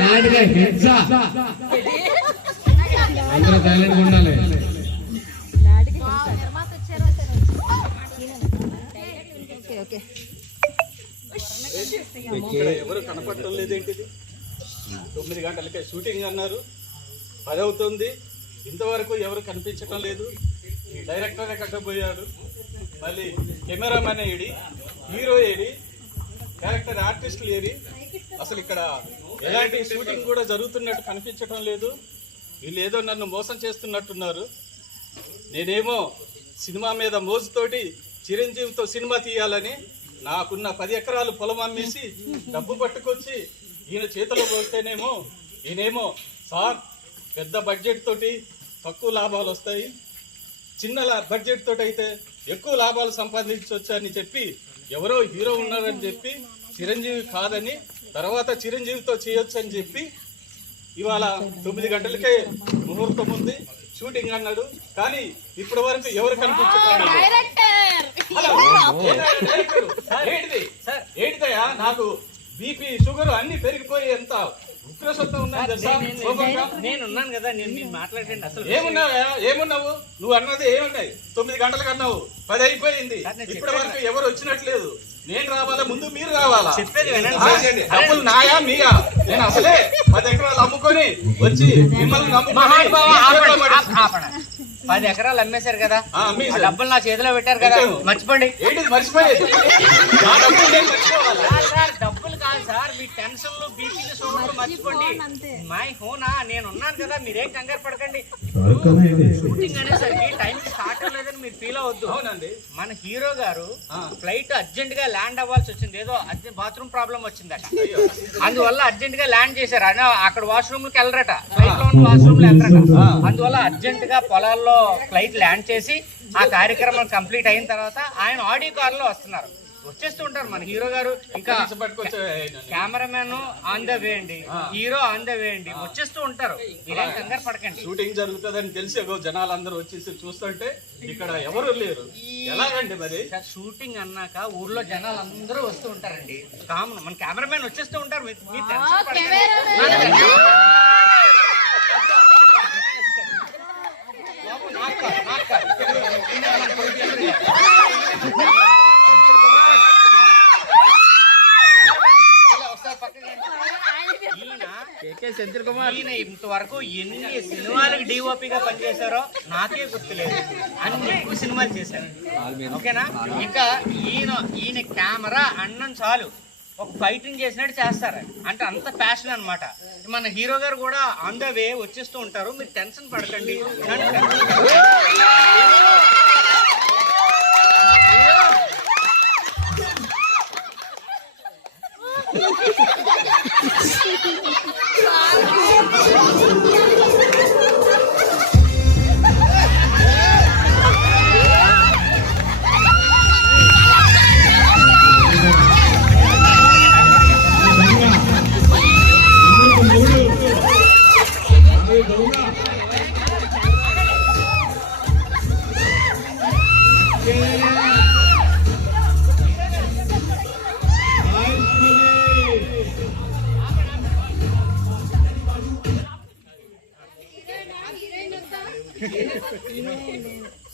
నాటిగా హింస అందరూ సైలెంట్ ఉండాలి. ఎవరు కనపడటం లేదేంటిది? 9 గంటలకే షూటింగ్ అన్నారు, 10 అవుతుంది, ఇంతవరకు ఎవరు కనిపించటం లేదు. ఈ డైరెక్టరే కట్టబోయాడు, మళ్ళీ cameraman AD, hero AD, character ఆర్టిస్టులు ఏడి, అసలు ఇక్కడ ఎలాంటి షూటింగ్ కూడా జరుగుతున్నట్టు కనిపించటం లేదు. వీళ్ళు ఏదో నన్ను మోసం చేస్తున్నట్టున్నారు. నేనేమో సినిమా మీద మోజుతోటి చిరంజీవితో సినిమా తీయాలని నాకున్న 10 ఎకరాలు పొలం అమ్మేసి డబ్బు పట్టుకొచ్చి ఈయన చేతిలో పోస్తేనేమో ఈయనేమో సార్ పెద్ద బడ్జెట్ తోటి తక్కువ లాభాలు వస్తాయి, చిన్న బడ్జెట్ తోటి అయితే ఎక్కువ లాభాలు సంపాదించవచ్చు అని చెప్పి ఎవరో హీరో ఉన్నారని చెప్పి చిరంజీవి కాదని తర్వాత చిరంజీవితో చేయొచ్చు అని చెప్పి ఇవాళ 9 గంటలకే ముహూర్తం ఉంది, షూటింగ్ అన్నాడు. కానీ ఇప్పటి వరకు ఎవరు కనిపించట్లేదు. ఏంటిదయ్యా, నాకు బీపీ షుగర్ అన్ని పెరిగిపోయి ఎంత ఉగ్రసత్వం ఉన్నది తెలుసా? నేనున్నాను కదా, నేను మాట్లాడండి. అసలు ఏమున్నావు నువ్వు అన్నది ఏమున్నాయి? 9 గంటలకు అన్నావు, 10 అయిపోయింది, ఇప్పటి వరకు ఎవరు వచ్చినట్లేదు. నేను రావాలా ముందు మీరు రావాలా? చెప్పేది డబ్బులు నాయా మీయా? నేను అసలే 10 ఎకరాలు అమ్ముకొని వచ్చి మిమ్మల్ని 10 ఎకరాలు అమ్మేశారు కదా, డబ్బులు నా చేతిలో పెట్టారు కదా, మర్చిపోండి. ఏంటి మర్చిపోయేది? డబ్బులు కాదు సార్, మీ టెన్షన్లు బీపీలు షుగర్లు మర్చిపోండి. మై హోనా, నేను ఉన్నాను కదా, మీరేం కంగారు పడకండి. షూటింగ్ అనేసరికి టైం స్టార్ట్ అవ్వలేదని మీరు ఫీల్ అవద్దు. అవునండి, మన హీరో గారు ఫ్లైట్ అర్జెంట్ గా ల్యాండ్ అవ్వాల్సి వచ్చింది, ఏదో బాత్రూమ్ ప్రాబ్లం వచ్చిందట, అందువల్ల అర్జెంట్ గా ల్యాండ్ చేశారు. అక్కడ వాష్రూమ్ కి వెళ్ళరట, ఫ్లైట్ లో వాష్రూమ్ లో వెళ్ళరట, అందువల్ల అర్జెంట్ గా పొలాల్లో ఫ్లైట్ ల్యాండ్ చేసి ఆ కార్యక్రమం కంప్లీట్ అయిన తర్వాత ఆయన ఆడియో కార్ లో వస్తున్నారు, వచ్చేస్తూ ఉంటారు మన హీరో గారు. ఇంకా కెమెరామెన్ ఆన్ ద వే అండి, హీరో ఆన్ ద వే అండి, వచ్చేస్తూ ఉంటారు, మీరేం కంగారు పడకండి. షూటింగ్ జరుగుతుందని తెలిసి జనాలు అందరూ వచ్చేసి చూస్తుంటే ఇక్కడ ఎవరు లేరు, ఎలాగండి మరి? షూటింగ్ అన్నాక ఊర్లో జనాలు అందరూ వస్తూ ఉంటారండి, కామన్. మన కెమెరామెన్ వచ్చేస్తూ ఉంటారు, ఈయన ఇంతవరకు ఎన్ని సినిమాలకు డిఓపిగా పనిచేశారో నాకే గుర్తులేదు, అన్ని ఎక్కువ సినిమాలు చేశారు. ఓకేనా? ఇంకా ఈయన కెమెరా అన్నం చాలు ఒక ఫైటింగ్ చేసినట్టు చేస్తారు, అంటే అంత ప్యాషన్ అనమాట. మన హీరో గారు కూడా ఆన్ ద వే వచ్చేస్తూ ఉంటారు, మీరు టెన్షన్ పడకండి.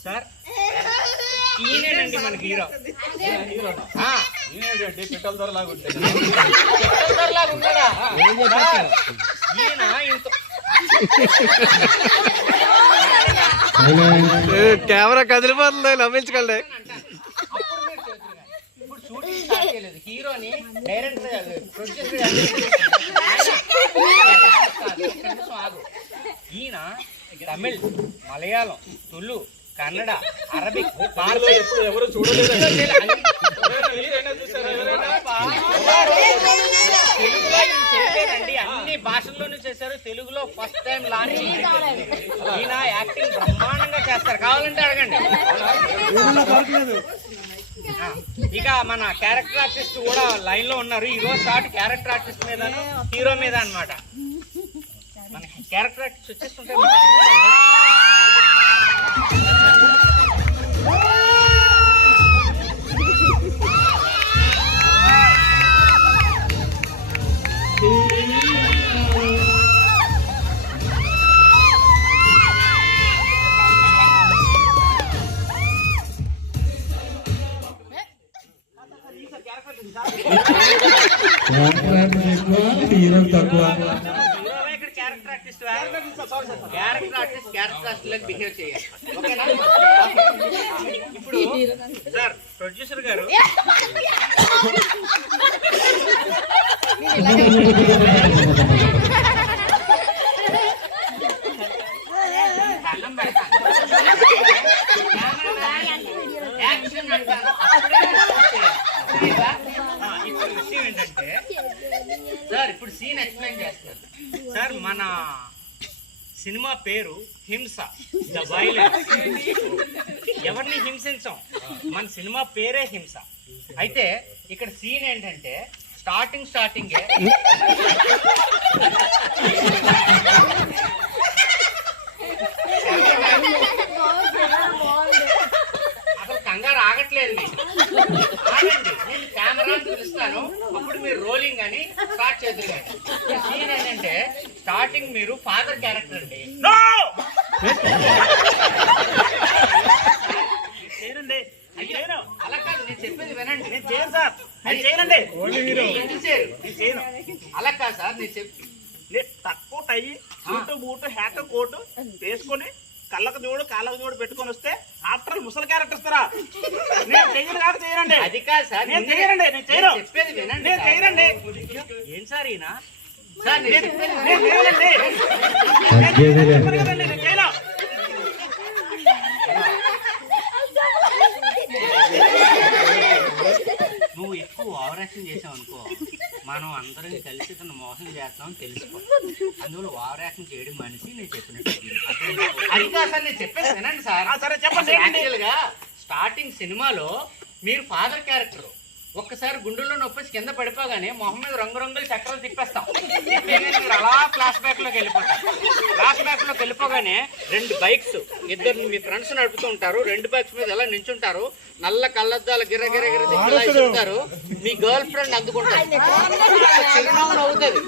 సార్ ఈయనేనండి మన హీరో. పిట్టల ధరలాగా ఉంటాయి, ఉన్నాడా ఈయన? ఇంత కెమెరా కదిలిపోతుంది, నమ్మించకండి. ఇప్పుడు షూటింగ్ స్టార్ట్ చేయలేదు, హీరోని డైరెక్టర్ ప్రొడ్యూసర్ ఈయన తమిళ్, మలయాళం, తులు, కన్నడ, అరబిక్, ఎవరు చూడలేదు, తెలుగులో అన్ని భాషల్లోనూ చేశారు, తెలుగులో ఫస్ట్ టైం లాంచ్. ఈయన యాక్టింగ్ బ్రహ్మాండంగా చేస్తారు, కావాలంటే అడగండి. ఇక మన క్యారెక్టర్ ఆర్టిస్ట్ కూడా లైన్ లో ఉన్నారు. ఈరోజు స్టార్ట్ క్యారెక్టర్ ఆర్టిస్ట్ మీద హీరో మీద అన్నమాట. మన క్యారెక్టర్ ఆర్టిస్ట్ వచ్చేస్తుంటే ఈ యాక్షన్ ఎక్కువ, హీరో తక్కువ. హీరోవే ఇక్కడ క్యారెక్టర్ ఆర్టిస్ట్ క్యారెక్టర్ ఆర్టిస్ట్ లాగా బిహేవ్ చేయాలి. ఓకేనా? ఇప్పుడు సార్ ప్రొడ్యూసర్ గారు అన్నం పెడతాను. యాక్షన్ అంటాను. ఇప్పుడు విషయం ఏంటంటే సార్ ఇప్పుడు సీన్ ఎక్స్ప్లెయిన్ చేస్తారు సార్. మన సినిమా పేరు హింస, ద వైలెన్స్. ఎవరిని హింసించాం, మన సినిమా పేరే హింస. అయితే ఇక్కడ సీన్ ఏంటంటే స్టార్టింగే అసలు కంగారు ఆగట్లేదు. ఆగండి, నేను కెమెరా పిలుస్తాను, అప్పుడు మీరు రోలింగ్ అని స్టార్ట్ చేద్దరు. కానీ సీన్ ఏంటంటే స్టార్టింగ్ మీరు ఫాదర్ క్యారెక్టర్ అండి. అలా కాదు, నేను చెప్పేది వినండి. నేను చేయను సార్, అది చేయనండి. అలా కాదు సార్, నేను చెప్పి తక్కువ టై సూటు బూటు హ్యాట్ కోటు వేసుకొని కళ్ళకు జోడు కాళ్ళకు జోడు పెట్టుకొని వస్తే ఆఫ్టర్ ముసలి క్యారెక్టర్ ఇస్తారా? నేను చెయ్యను కాదు, చేయనండి. అది కాదు సార్, నేను చేయనండి, నేను చేయను. చెప్పేది వినండి. నేను చేయనండి. ఏం సార్ ఈయన? సార్ నేను చేయనండి, నేను చేయను. నువ్వు ఎక్కువ ఓవర్ యాక్షన్ చేసావు అనుకో, మనం అందరం కలిసి తను మోసం చేస్తామని తెలుసుకో. అందువల్ల ఓవర్ యాక్షన్ చేయడం మనిషి నేను చెప్పినట్టు. అది కాదు సార్, నేను చెప్పేది వినండి సార్. సరే చెప్పండి. యాక్చువల్ గా స్టార్టింగ్ సినిమాలో మీరు ఫాదర్ క్యారెక్టర్ ఒక్కసారి గుండెల్లో నొప్పేసి కింద పడిపోగానే మొహం మీద రంగురంగుల చక్రాలు తిప్పేస్తాం. తిప్పేగానే మీరు అలా ఫ్లాష్ బ్యాక్ లోకి వెళ్ళిపోతారు. ఫ్లాష్ బ్యాక్ లోకి వెళ్ళిపోగానే 2 బైక్స్, ఇద్దరు మీ ఫ్రెండ్స్ నడుపుతూ ఉంటారు. 2 బైక్స్ మీద ఎలా నించుంటారు, నల్ల కళ్ళద్దాలు గిర్ర గిర్ర గిర్ర తిప్పుతారు. మీ గర్ల్ ఫ్రెండ్ అందుకుంటారు, చిరునవ్వు నవ్వుతుంది.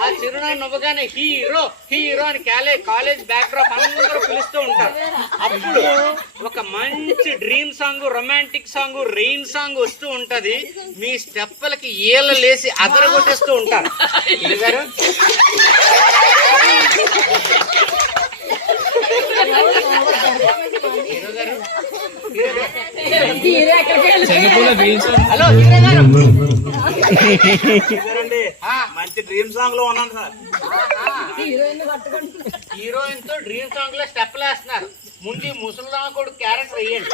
ఆ చిరునవ్వు నవ్వగానే హీరో హీరో అని కాలేజ్ బ్యాక్ డ్రాప్ అందరూ పిలుస్తూ ఉంటారు. అప్పుడు ఒక మంచి dream song, romantic song, rain song వస్తూ ఉంటది. మీ స్టెప్పులకి ఏళ్ళు లేసి అదరగొట్టేస్తూ ఉంటారు. గారు హలో హీరో గారు, మంచి డ్రీమ్ సాంగ్ లో ఉన్నాను సార్. హీరోయిన్ తో డ్రీమ్ సాంగ్ లో స్టెప్లు వేస్తున్నారు. ముందు ముసలిదా కొడుకు క్యారెక్టర్ వేయండి,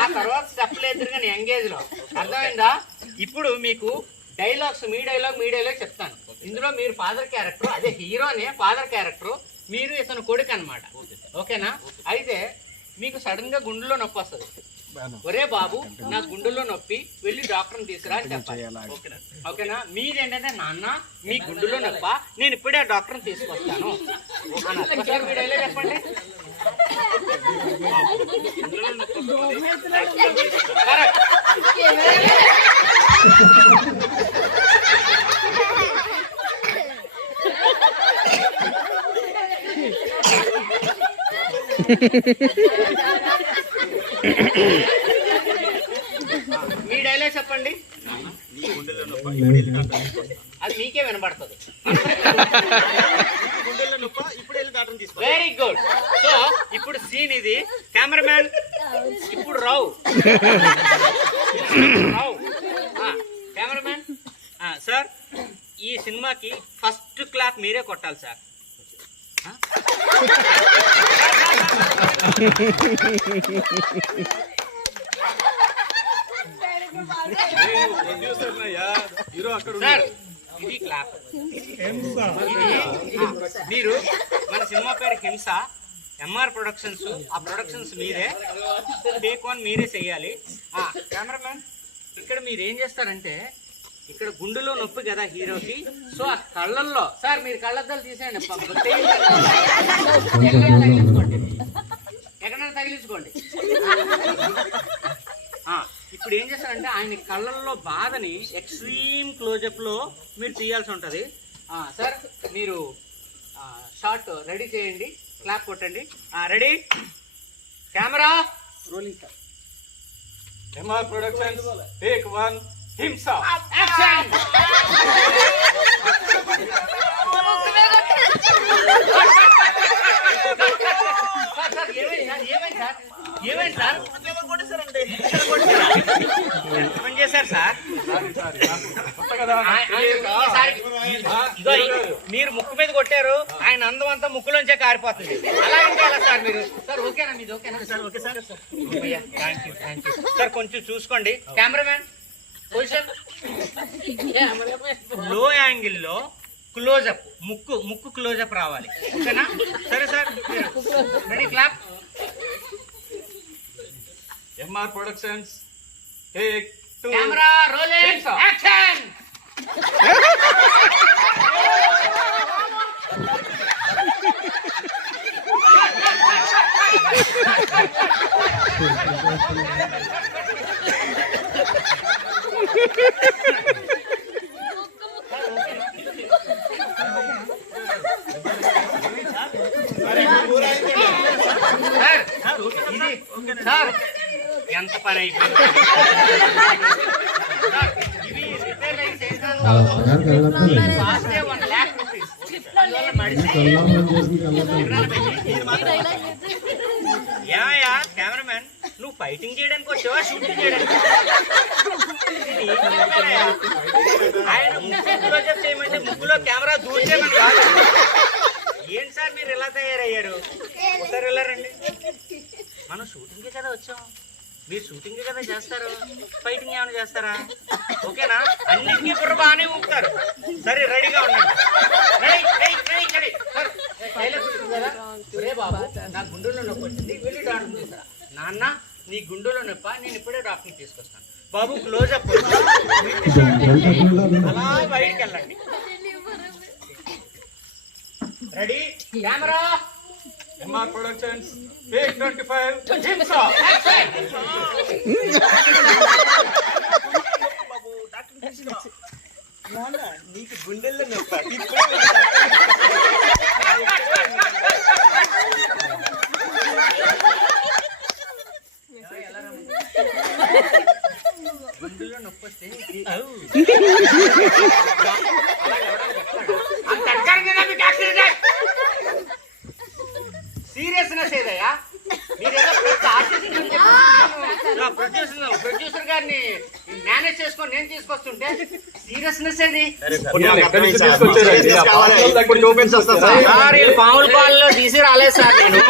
ఆ తర్వాత స్టెప్లు వేద్దరు కానీ ఎంగేజ్ లో. అర్థమైందా? ఇప్పుడు మీకు డైలాగ్స్, మీ డైలాగ్ చెప్తాను. ఇందులో మీరు ఫాదర్ క్యారెక్టర్, అదే హీరోనే ఫాదర్ క్యారెక్టర్, మీరు ఇతను కొడుకు అనమాట. ఓకేనా? అయితే మీకు సడన్ గా గుండెలో నొప్పి వస్తుంది. ఒరే బాబు, నా గుండెల్లో నొప్పి, వెళ్ళి డాక్టర్ని తీసుకురా అని చెప్పాలి. ఓకేనా? మీరేంటంటే నాన్న మీ గుండెల్లో నొప్ప, నేను ఇప్పుడే ఆ డాక్టర్ని తీసుకొస్తాను. ఒకసారి మీ డైలాగ్ చెప్పండి. కరెక్ట్. మీ డైలాగ్ చెప్పండి. అది మీకే వినబడుతుంది. Very good. సో ఇప్పుడు సీన్ ఇది. కెమెరామ్యాన్ ఇప్పుడు రావు. కెమెరామ్యాన్ సార్, ఈ సినిమాకి ఫస్ట్ క్లాప్ మీరే కొట్టాలి సార్. సార్ ఇది క్లాప్. మీరు మన సినిమా పేరు హింస, ఎంఆర్ ప్రొడక్షన్స్. ఆ ప్రొడక్షన్స్ మీరే, టేక్ 1 మీరే చెయ్యాలి. కెమెరామ్యాన్ ఇక్కడ మీరు ఏం చేస్తారంటే, ఇక్కడ గుండెలో నొప్పి కదా హీరోకి, సో ఆ కళ్ళల్లో సార్ మీరు కళ్ళద్దాలు తీసేయండి, ఎక్కడైనా తగిలించుకోండి. ఇప్పుడు ఏం చేస్తారంటే ఆయన కళ్ళల్లో బాధని ఎక్స్ట్రీమ్ క్లోజప్ లో మీరు తీయాల్సి ఉంటది. సార్ మీరు షార్ట్ రెడీ చేయండి, క్లాప్ కొట్టండి. Ready, camera rolling. Sir MR productions, take 1 Himsa. Action. Sir ఏమైంది సార్ కొట్టేశారండి. ఎంత పని చేశారు సార్? కొత్త కదా. మీరు ముక్కు మీద కొట్టారు, ఆయన అందం అంతా ముక్కులోంచే కారిపోతుంది. అలా ఎలా సార్ మీరు? సార్ ఓకేనా మీది? ఓకేనా sir? Okay sir. Thank you sir. కొంచెం చూసుకోండి. Cameraman position. లో యాంగిల్లో క్లోజప్, ముక్కు క్లోజప్ రావాలి. ఓకేనా? సరే sir. Ready clap. MR productions. Take 2. Camera rolling action. Sir ఎంత పని అయిపోయింది సార్. ఇవి రిపేర్ అయితే కాస్టే 1 lakh rupees. అందువల్ల ఏమయ్యా కెమెరామెన్, నువ్వు ఫైటింగ్ చేయడానికి వచ్చావా షూటింగ్ చేయడానికి? ఆయన ముక్కు క్లోజప్ చేయమంటే ముక్కులో కెమెరా దూర్చేమని కాదు. ఏంటి సార్ మీరు ఎలా తయారయ్యారు? ఒకసారి వెళ్ళారండి. మనం షూటింగ్కే కదా వచ్చాం, మీరు షూటింగ్ కదా చేస్తారు, ఫైటింగ్ ఏమైనా చేస్తారా? ఓకేనా? అన్నిటికీ బుర్ర బాగానే ఊపుతారు. సరే రెడీగా ఉండండి. రెడీ. రే బాబు, నా గుండెల్లో నొప్పి వచ్చింది, వెళ్ళి డాక్టర్ తీసుకురా. నాన్న, నీ గుండెలో నొప్ప, నేను ఇప్పుడే డాక్టర్ని తీసుకొస్తాను. బాబు క్లోజప్ అలా బయటికి వెళ్ళండి. Ready camera. MR productions. Take 25. Himsa. బాబు డాక్టర్ తీసుకురా. నీకు గుండెల్లో నొప్పి. గుండెల్లో నొప్పి వస్తే సీరియస్నెస్ ఏదయ్యా? మీరేదో ప్రొడ్యూసర్ గారిని మేనేజ్ చేసుకొని నేను తీసుకొస్తుంటే సీరియస్నెస్ ఏది? పాముల పాలలో తీసి రాలేదు సార్ నేను.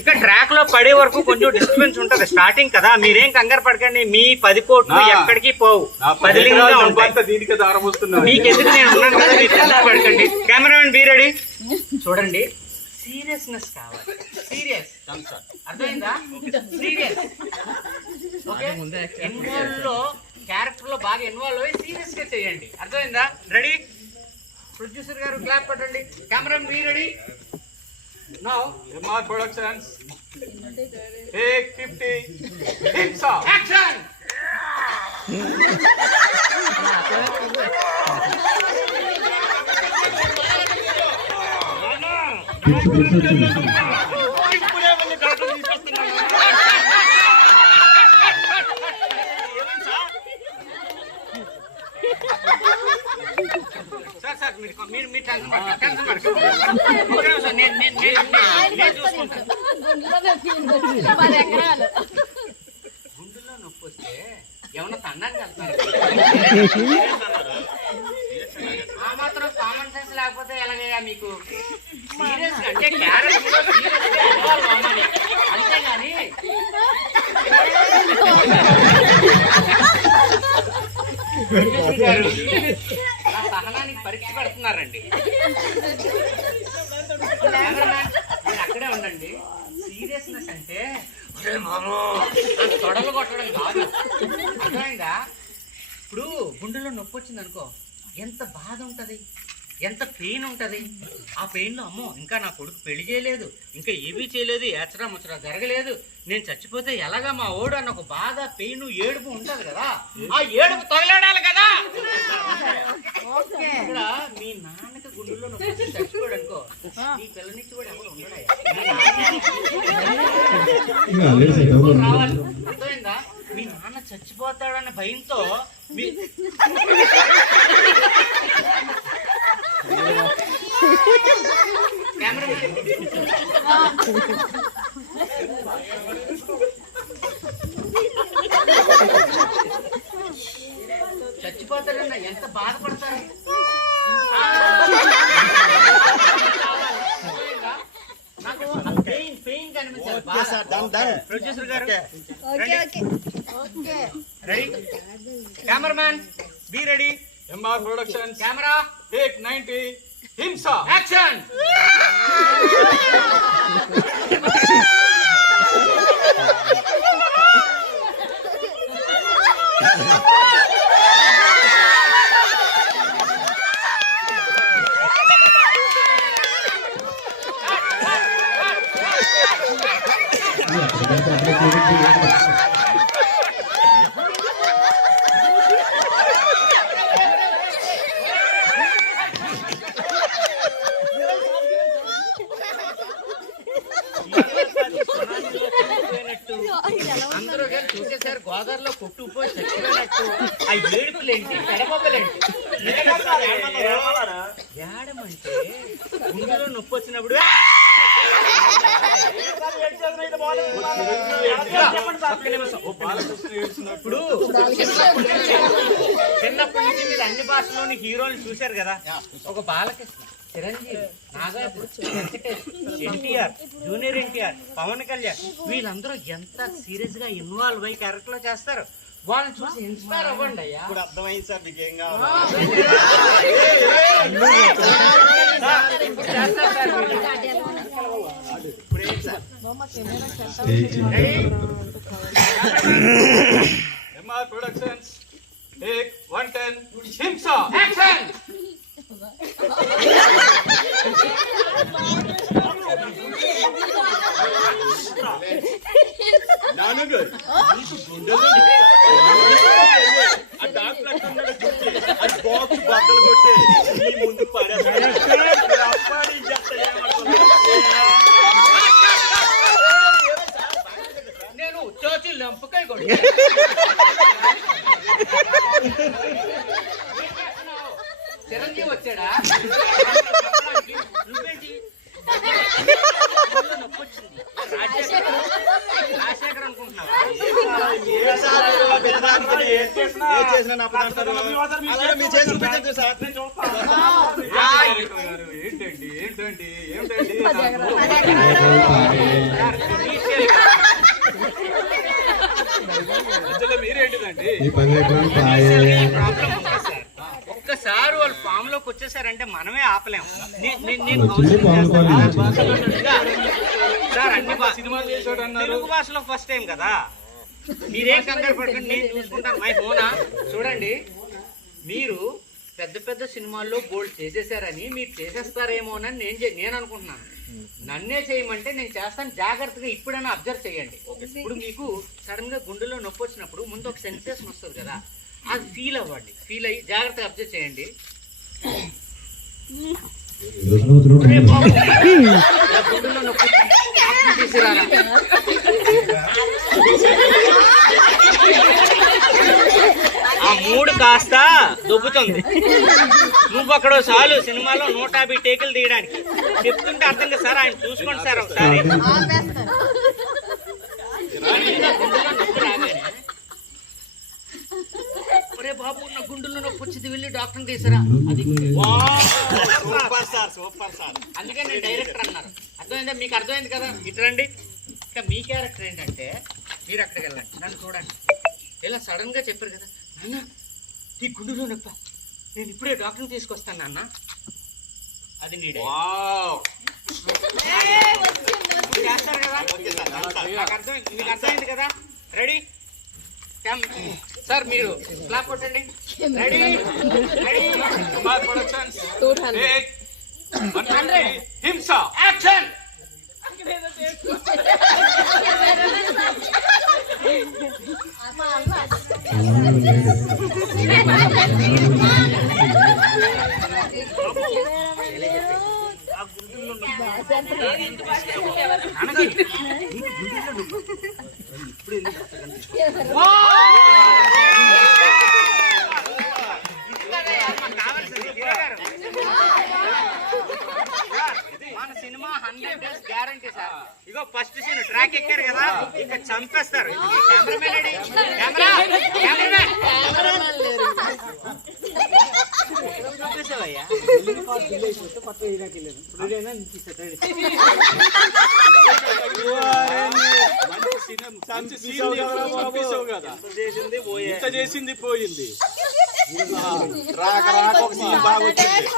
ఇక్కడ ట్రాక్ లో పడే వరకు కొంచెం డిస్టర్బెన్స్ ఉంటది, స్టార్టింగ్ కదా. మీరేం కంగారు పడకండి, మీ 10 కోట్లు ఎక్కడికి పోవు, 10 దీనికి దారం వస్తున్నా. మీకు ఎందుకు నేను ఉన్నాను కదా, మీరు కంగారు పడకండి. Cameraman be ready. చూడండి, సీరియస్నెస్ కావాలి. సీరియస్ అర్థమైందా? సీరియస్. ఓకే, ఇన్వాల్వ్ లో క్యారెక్టర్ లో బాగా ఇన్వాల్వ్ అయ్యి సీరియస్ గా చేయండి. అర్థమైందా? రెడీ. ప్రొడ్యూసర్ గారు క్లాప్ పట్టండి. Cameraman be ready. Now MR productions. Take 50. Himsa. Action. Sir మీరు టెన్షన్ పడకండి. నేను చూసుకుంటాను. గుండెల్లో నొప్పి వస్తే ఏమన్నా తన్నానికి వెళ్తున్నారు? ఆ మాత్రం కామన్ సెన్స్ లేకపోతే ఎలాగయ్యా మీకు? సీరియస్ అంటే క్యారెక్టర్ అంతేగాని నా సహనానికి పరీక్ష పెడుతున్నారండి. మీరు అక్కడే ఉండండి. సీరియస్నెస్ అంటే తొడలు కొట్టడం కాదు, అర్థమైందా? ఇప్పుడు గుండెలో నొప్పి వచ్చింది అనుకో, ఎంత బాధ ఉంటది, ఎంత పెయిన్ ఉంటది. ఆ పెయిన్ లో అమ్మో ఇంకా నా కొడుకు పెళ్లి చేయలేదు, ఇంకా ఏమీ చేయలేదు, ఏచరా ముచ్చరా జరగలేదు, నేను చచ్చిపోతే ఎలాగా మా ఓడు అన్న ఒక బాధ, పెయిన్, ఏడుపు ఉంటది కదా. ఆ ఏడుపు తొలగాడాలి కదా. ఇక్కడ మీ నాన్నకి గుండెల్లో నొప్పి వచ్చి చచ్చిపోయాడు అనుకో, మీ పిల్లనిచ్చి కూడా ఎవరు ఉండడా? రావాలి. అర్థమైందా? మీ నాన్న చచ్చిపోతే చచ్చిపోతాడన్న భయంతో చచ్చిపోతాడన్న ఎంత బాధపడతారు. నాకు పెయిన్ కనిపించాలి. ప్రొడ్యూసర్ గారు ready, cameraman be ready. MR productions camera take 90 హింస యాక్షన్. అందరూ గారు చూసేసారు గోదావరిలో కొట్టుకుపోయి చచ్చిపోయినట్టు. ఆ ఏడుపులేంటి, పెడబొబ్బలేంటి? ఏడమంటే గుండెలో నొప్పి వచ్చినప్పుడు ఇప్పుడు చిన్నప్పటి నుంచి మీరు అన్ని భాషలోని హీరోని చూశారు కదా. ఒక బాలకృష్ణ, చిరంజీవి, నాగార్జున, వెంకటేష్, ఎన్టీఆర్, జూనియర్ ఎన్టీఆర్, పవన్ కళ్యాణ్ వీళ్ళందరూ ఎంత సీరియస్ గా ఇన్వాల్వ్ అయ్యి క్యారెక్టర్ లో చేస్తారు. వాళ్ళని చూసి ఇన్స్పైర్ అవ్వండి అయ్యా. ఇప్పుడు అర్థమైంది సార్ మీకు ఏం కావాలి. ఇప్పుడు చేస్తారు సార్ మీరు. MR ప్రొడక్షన్స్ టేక్ 110 హింస యాక్షన్. నాన్నగారు మీకు గుండెలో ఆ డాక్టర్ అంటున్నాడు చూసి అది బాక్స్ బద్దలు కొట్టి మీ ముందు పడేస్తాడు. నేను చోచి లంపకాయ కొట్టి చిరంజీవి వచ్చాడా? నువ్వేంటి నొప్పి వచ్చింది? రాజశేఖర్ అనుకుంటున్నావా? ఏంటండి ఏంటండి ఏంటండి మధ్యలో మీరేంటిదండి? ప్రాబ్లం ఉంది సార్. ఒక్కసారి వాళ్ళు ఫామ్ లోకి వచ్చేసారంటే మనమే ఆపలేము. సార్ అన్ని సినిమాలు చేసాడు అన్నారు. తెలుగు భాషలో ఫస్ట్ టైం కదా. మీరేం కంగారు పడకండి, నేను చూసుకుంటాను. మై ఫోనా చూడండి. మీరు పెద్ద పెద్ద సినిమాల్లో బోల్డ్ చేసేసారని మీరు చేసేస్తారేమోనని నేను అనుకుంటున్నాను. నన్నే చేయమంటే నేను చేస్తాను. జాగ్రత్తగా ఇప్పుడైనా అబ్జర్వ్ చేయండి. ఇప్పుడు మీకు సడన్ గా గుండెలో నొప్పి వచ్చినప్పుడు ముందు ఒక సెన్సేషన్ వస్తుంది కదా, అది ఫీల్ అవ్వండి. ఫీల్ అయ్యి జాగ్రత్తగా అబ్జర్వ్ చేయండి. గుండెలో నొప్పి తీసుకురారా. ఆ మూడు కాస్త దుబ్బుతుంది. నువ్వు అక్కడ చాలు సినిమాలో 150 టేకులు తీయడానికి. చెప్తుంటే అర్థం కదా సార్. ఆయన చూసుకోండి సార్ ఒకసారి. గుండెలో నొప్పి రాగానే ఒరే బాబు నా గుండెల్లో నొప్పి వచ్చింది, వెళ్ళి డాక్టర్ని తీసారా. అది సూపర్ సార్, సూపర్ సార్. అందుకే నేను డైరెక్టర్ అన్నారు. అర్థమైందా? మీకు అర్థమైంది కదా. ఇట్రండి. ఇంకా మీ క్యారెక్టర్ ఏంటంటే మీరు అక్కడికి వెళ్ళండి, నన్ను చూడండి. ఇలా సడన్ గా చెప్పారు కదా, నాన్న నీ గుండెలో నొప్ప, నేను ఇప్పుడే డాక్టర్ని తీసుకొస్తాను నాన్న. అది నీ చేస్తారు కదా. మీకు అర్థమైంది కదా. రెడీ సార్, మీరు క్లాప్ కొట్టండి. Ready ready. MR productions take 100 హింస యాక్షన్. మన సినిమా 100 days గ్యారంటీ సార్. ఇగో ఫస్ట్ సీన్ ట్రాక్ ఎక్కారు కదా, ఇంకా చంపేస్తారు. మంచి సీన్ పంపిస్తావు కదా, ఇంత చేసింది పోయింది. రాక రాక ఒక సీన్ బాగా వచ్చింది.